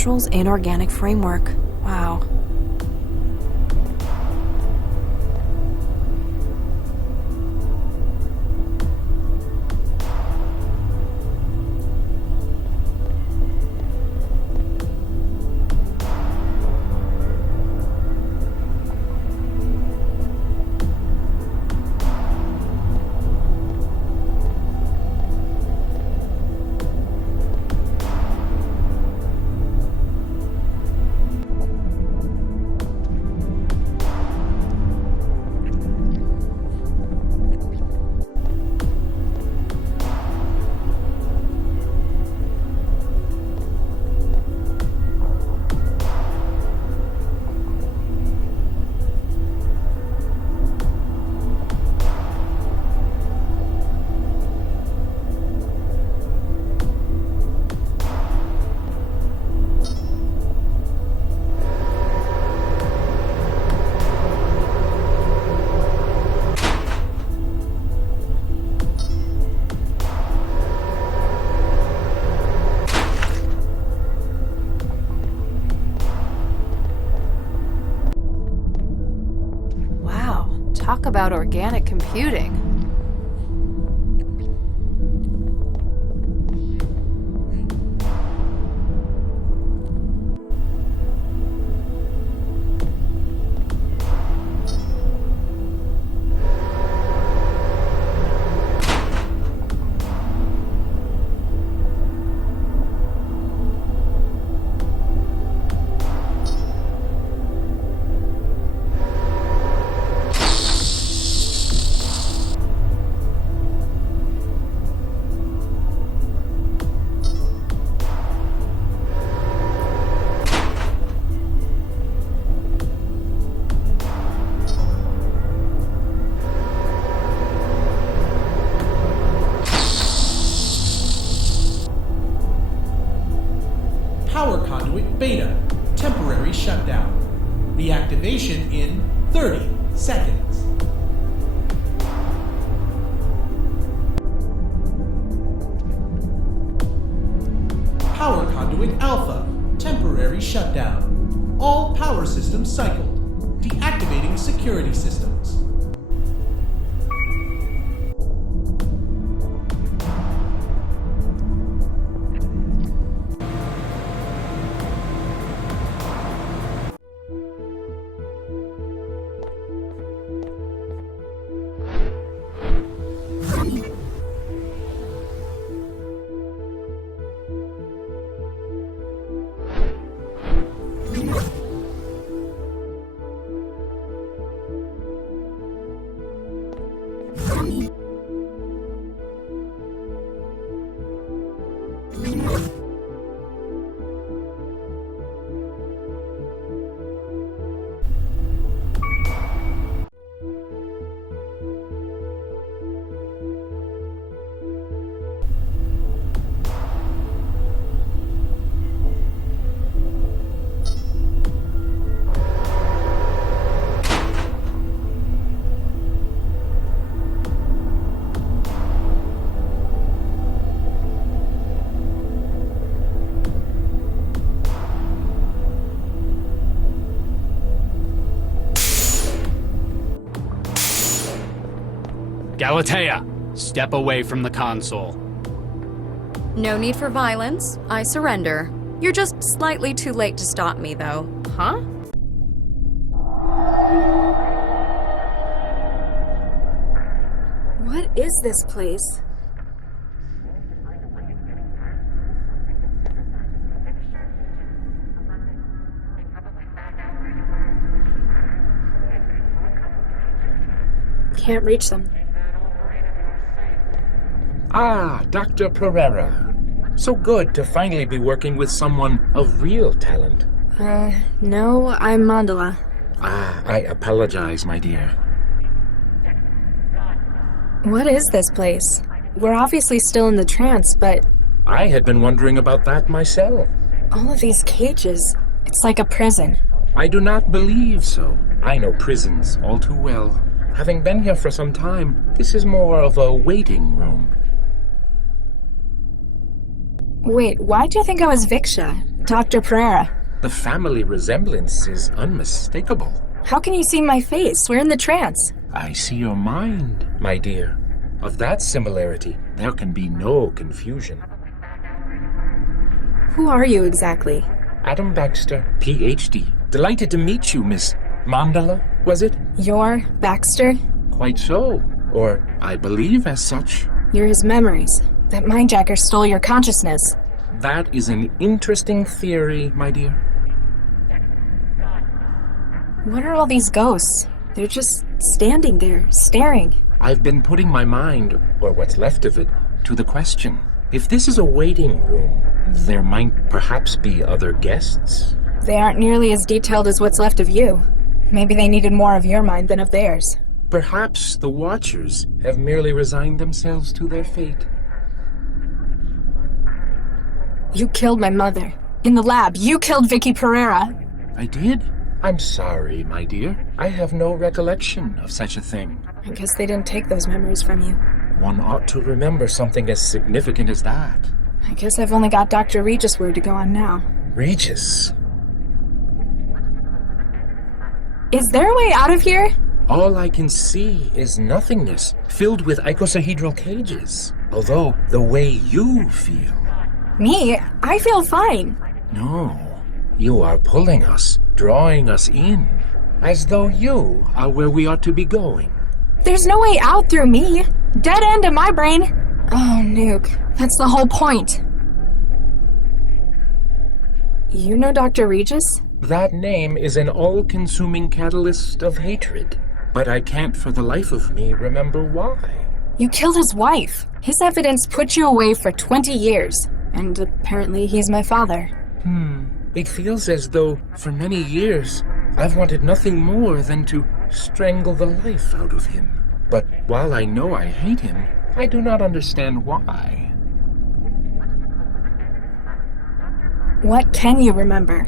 naturals and organic framework. Wow. Talk about organic computing. Power conduit beta, temporary shutdown. Reactivation in 30 seconds. Power conduit alpha, temporary shutdown. All power systems cycled. Deactivating security systems. Galatea, step away from the console. No need for violence. I surrender. You're just slightly too late to stop me, though. Huh? What is this place? Can't reach them. Ah, Dr. Pereira. So good to finally be working with someone of real talent. No, I'm Mandala. Ah, I apologize, my dear. What is this place? We're obviously still in the trance, but I had been wondering about that myself. all of these cages, it's like a prison. I do not believe so. I know prisons all too well. Having been here for some time, this is more of a waiting room. Wait, why'd you think I was Viksha? Dr. Pereira. The family resemblance is unmistakable. How can you see my face? We're in the trance. I see your mind, my dear. Of that similarity, there can be no confusion. Who are you exactly? Adam Baxter, Ph.D. Delighted to meet you, Miss Mandala, was it? You're Baxter? Quite so. Or I believe as such. You're his memories. That mindjacker stole your consciousness. That is an interesting theory, my dear. What are all these ghosts? They're just standing there, staring. I've been putting my mind, or what's left of it, to the question. If this is a waiting room, there might perhaps be other guests. They aren't nearly as detailed as what's left of you. Maybe they needed more of your mind than of theirs. Perhaps the Watchers have merely resigned themselves to their fate. You killed my mother. In the lab, you killed Vicky Pereira. I did? I'm sorry, my dear. I have no recollection of such a thing. I guess they didn't take those memories from you. One ought to remember something as significant as that. I guess I've only got Dr. Regis' word to go on now. Regis? Is there a way out of here? All I can see is nothingness, filled with icosahedral cages. Although, the way you feel... Me? I feel fine. No. You are pulling us, drawing us in, as though you are where we ought to be going. There's no way out through me. Dead end in my brain. Oh, Nuke. That's the whole point. You know Dr. Regis? That name is an all-consuming catalyst of hatred, but I can't for the life of me remember why. You killed his wife. His evidence put you away for 20 years, and apparently he's my father. It feels as though, for many years, I've wanted nothing more than to strangle the life out of him. But while I know I hate him, I do not understand why. What can you remember?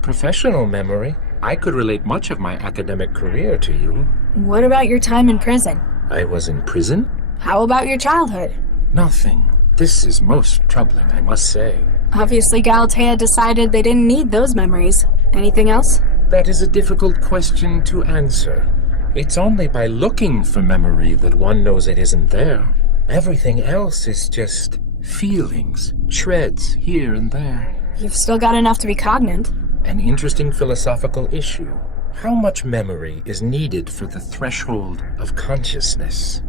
Professional memory. I could relate much of my academic career to you. What about your time in prison? I was in prison? How about your childhood? Nothing. This is most troubling, I must say. Obviously, Galatea decided they didn't need those memories. Anything else? That is a difficult question to answer. It's only by looking for memory that one knows it isn't there. Everything else is just feelings, shreds here and there. You've still got enough to be cognate. An interesting philosophical issue. How much memory is needed for the threshold of consciousness?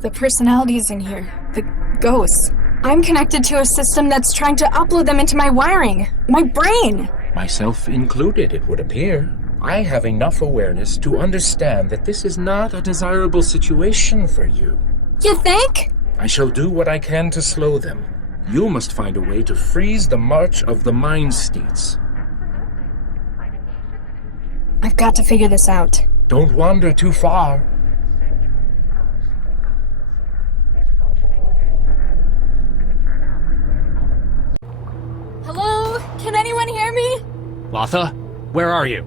The personalities in here, the ghosts. I'm connected to a system that's trying to upload them into my wiring, my brain. Myself included, it would appear. I have enough awareness to understand that this is not a desirable situation for you. You think? I shall do what I can to slow them. You must find a way to freeze the march of the mind states. I've got to figure this out. Don't wander too far. Hello? Can anyone hear me? Latha, where are you?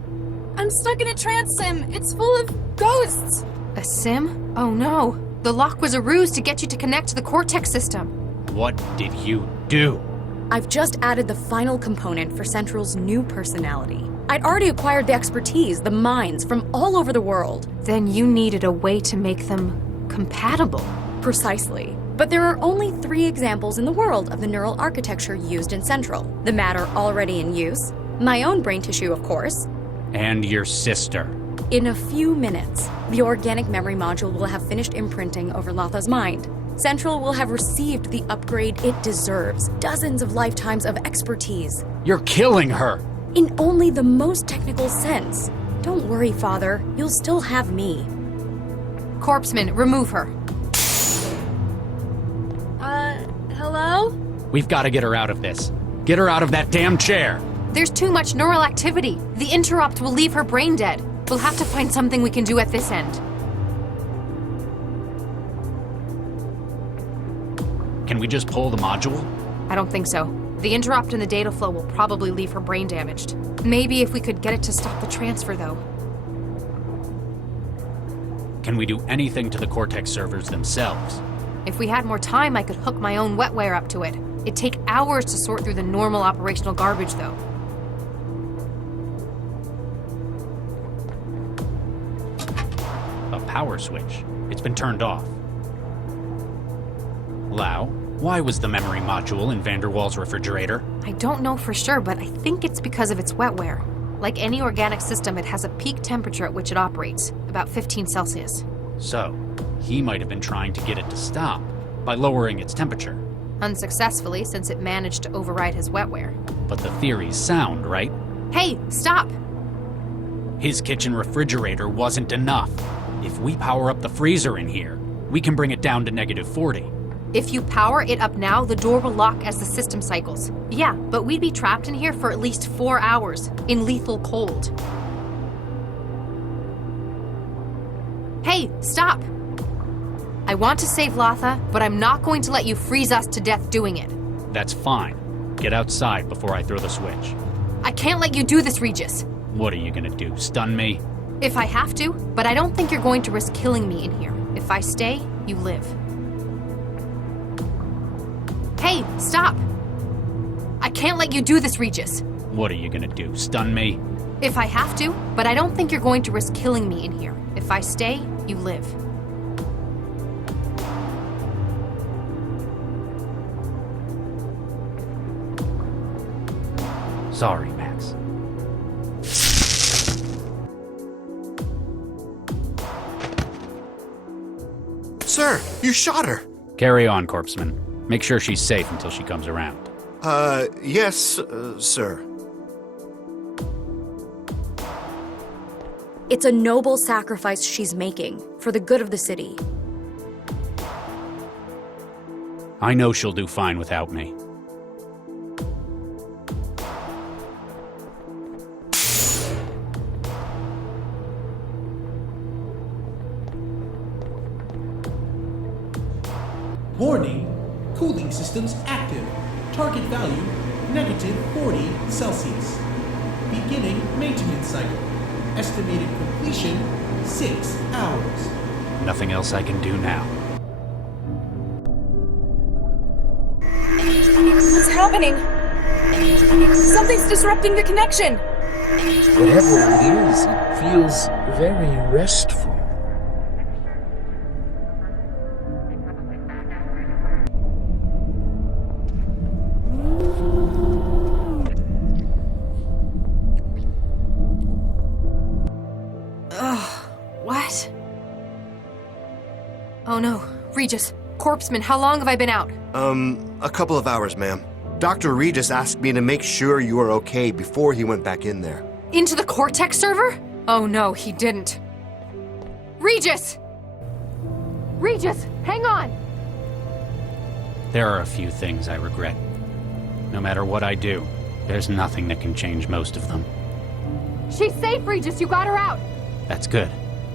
I'm stuck in a trance sim. It's full of ghosts. A sim? Oh no. The lock was a ruse to get you to connect to the Cortex system. What did you do? I've just added the final component for Central's new personality. I'd already acquired the expertise, the minds from all over the world. Then you needed a way to make them compatible. Precisely. But there are only 3 examples in the world of the neural architecture used in Central. The matter already in use, my own brain tissue, of course. And your sister. In a few minutes, the organic memory module will have finished imprinting over Latha's mind. Central will have received the upgrade it deserves. Dozens of lifetimes of expertise. You're killing her! In only the most technical sense. Don't worry, Father. You'll still have me. Corpseman, remove her. Hello? We've got to get her out of this. Get her out of that damn chair! There's too much neural activity. The interrupt will leave her brain dead. We'll have to find something we can do at this end. Can we just pull the module? I don't think so. The interrupt in the data flow will probably leave her brain damaged. Maybe if we could get it to stop the transfer, though. Can we do anything to the Cortex servers themselves? If we had more time, I could hook my own wetware up to it. It'd take hours to sort through the normal operational garbage, though. A power switch. It's been turned off. Lau, why was the memory module in Vanderwall's refrigerator? I don't know for sure, but I think it's because of its wetware. Like any organic system, it has a peak temperature at which it operates, about 15 Celsius. So, he might have been trying to get it to stop by lowering its temperature. Unsuccessfully, since it managed to override his wetware. But the theory's sound, right? Hey, stop! His kitchen refrigerator wasn't enough. If we power up the freezer in here, we can bring it down to -40. If you power it up now, the door will lock as the system cycles. Yeah, but we'd be trapped in here for at least 4 hours, in lethal cold. Hey, stop! I want to save Latha, but I'm not going to let you freeze us to death doing it. That's fine. Get outside before I throw the switch. I can't let you do this, Regis. What are you gonna do, stun me? If I have to, but I don't think you're going to risk killing me in here. If I stay, you live. Hey, stop! I can't let you do this, Regis. What are you gonna do, stun me? If I have to, but I don't think you're going to risk killing me in here. If I stay, you live. Sorry, Max. Sir, you shot her. Carry on, Corpseman. Make sure she's safe until she comes around. Yes, sir. It's a noble sacrifice she's making for the good of the city. I know she'll do fine without me. Warning, cooling systems active. Target value, -40 Celsius. Beginning maintenance cycle. Estimated completion, 6 hours. Nothing else I can do now. What's happening? Something's disrupting the connection. Whatever it is, it feels very restful. What? Oh no. Regis, Corpseman, how long have I been out? A couple of hours, ma'am. Dr. Regis asked me to make sure you were okay before he went back in there. Into the Cortex server? Oh no, he didn't. Regis! Regis, hang on! There are a few things I regret. No matter what I do, there's nothing that can change most of them. She's safe, Regis, you got her out! That's good.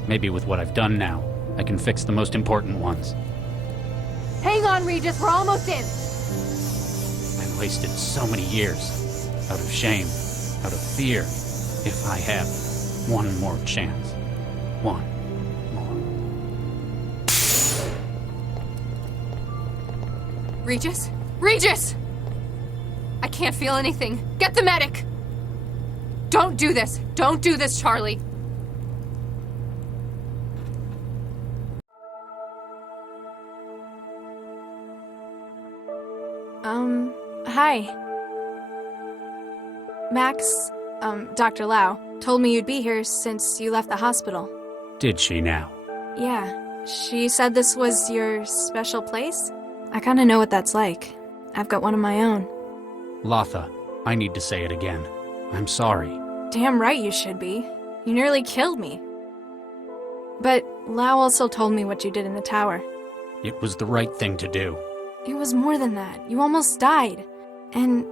Maybe with what I've done now, I can fix the most important ones. Hang on, Regis, we're almost in! I've wasted so many years. Out of shame, out of fear. If I have one more chance. One more. Regis? Regis! I can't feel anything. Get the medic! Don't do this! Don't do this, Charlie! Hi. Max, Dr. Lau, told me you'd be here since you left the hospital. Did she now? Yeah, she said this was your special place. I kinda know what that's like. I've got one of my own. Latha, I need to say it again. I'm sorry. Damn right you should be. You nearly killed me. But Lau also told me what you did in the tower. It was the right thing to do. It was more than that. You almost died. And